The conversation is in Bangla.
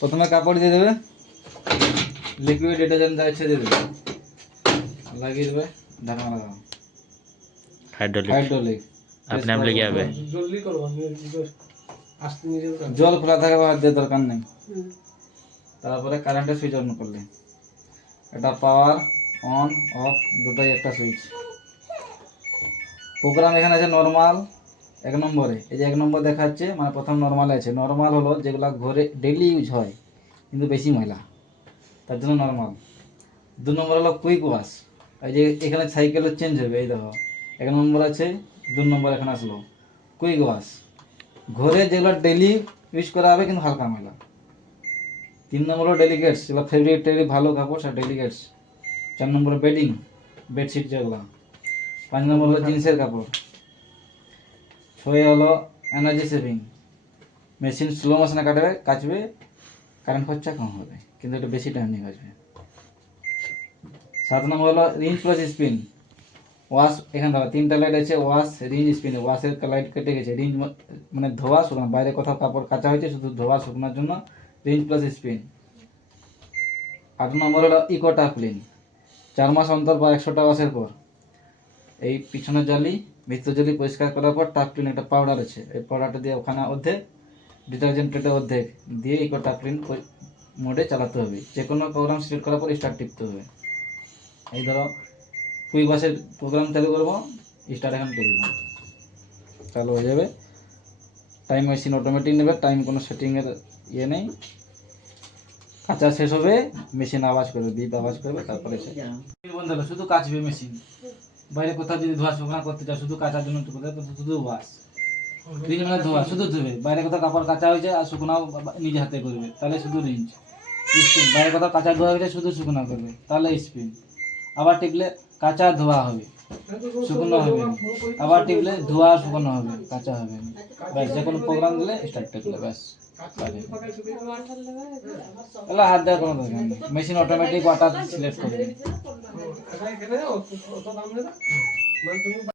প্রথমে কাপড় দিয়ে দেবে, লিকুইড ডিটারজেন্ট যা ইচ্ছে দিয়ে দেবে, লাগিয়ে দেবে, ঢাকনা লাগাও। হাইড্রোলিক अपने आप लेके आवे জল খোলা থাকে বা হাত দেওয়ার দরকার নেই। তারপরে কারেন্টের সুইচ অন করলে, এটা পাওয়ার অন অফ দুটাই একটা সুইচ। প্রোগ্রাম এখানে আছে নর্মাল, এক নম্বরে এই যে এক নম্বর দেখাচ্ছে, মানে প্রথম নর্মালে আছে। নর্মাল হলো যেগুলো ঘরে ডেইলি ইউজ হয় কিন্তু বেশি ময়লা, তার জন্য নর্মাল। দু নম্বর হলো কুইক ওয়াশ, এই যে এখানে সাইকেলও চেঞ্জ হবে, এই দেখো এক নম্বর আছে, দু নম্বর এখানে আসলো কুইক ওয়াশ, ঘরে যেগুলো ডেইলি ইউজ করা হবে কিন্তু হালকা ময়লা। তিন নম্বর হলো ডেলিকেটস, যেগুলো ফেব্রিক ভালো কাপড় সেটা ডেলিকেটস। চার নম্বর বেডিং, বেডশিট যেগুলো। পাঁচ নম্বর হলো জিন্সের কাপড়। ছয় হলো এনার্জি সেভিং, মেশিন স্লো মোশনে কাচবে, কারেন্ট খরচা কম হবে কিন্তু এটা বেশি টাইম নিয়ে কাচবে। 7 নম্বর হলো রিঞ্জ প্লাস স্পিন ওয়াশ। এখানে দেখো তিনটা লাইট আছে, ওয়াশ রিঞ্জ স্পিন। ওয়াশের লাইট কেটে গেছে, রিঞ্জ মানে ধোয়া শুকনো, বাইরে কোথাও কাপড় কাচা হয়েছে শুধু ধোয়া শুকনোর জন্য রিঞ্জ প্লাস স্পিন। 8 নম্বর হলো ইকো টাফলিন, 4 মাস অন্তর বা 100টা ওয়াশের পর এই পিছনের জালি ভিতর জালি পরিষ্কার করার পর টাফলিন একটা পাউডার আছে, এই পাউডারটা দিয়ে ওখানে অর্ধেক, ডিটারজেন্ট প্লেটে অর্ধেক দিয়ে ইকো টাফলিন মোডে চালাতে হবে। যে কোনো প্রোগ্রাম সিলেক্ট করার পর স্টার্ট টিপতে হবে। এই ধরো কুইক ওয়াশের প্রোগ্রাম চালু করবো, স্টার্ট এখন টিপে দেবো, চালু হয়ে যাবে। টাইম মেশিন অটোমেটিক নেবে, টাইম কোনো সেটিংয়ের ইয়ে নেই। কাঁচা শেষ হবে, মেশিন আওয়াজ করবে, বিপ আওয়াজ করবে, তারপরে বন্ধ হলো। শুধু কাচবে মেশিন, বাইরে কোথাও যদি ধোয়া শুকনা করতে চাও শুধু কাচার জন্য শুধু ওয়াশ। রিঞ্জ মানে ধোয়া, শুধু ধুবে। বাইরে কোথাও কাপড় কাচা হয়েছে আর শুকনাও নিজে হাতে করবে, তাহলে শুধু রিঞ্জ। স্পিন, বাইরে কোথাও কাঁচা ধোয়া হয়েছে শুধু শুকনা করবে, তাহলে স্পিন। আবার টিপলে কাঁচা ধোয়া হবে, শুকনো হবে, আবার টিপলে ধোয়া শুকনো হবে, কাঁচা হবে। ব্যাস, যে কোনো প্রোগ্রাম দিলে স্টার্ট টিপলে ব্যাস। এলা হাত দেওয়ার কোনো দরকার নেই, মেশিন অটোমেটিক ওয়াটার সিলেক্ট করবে।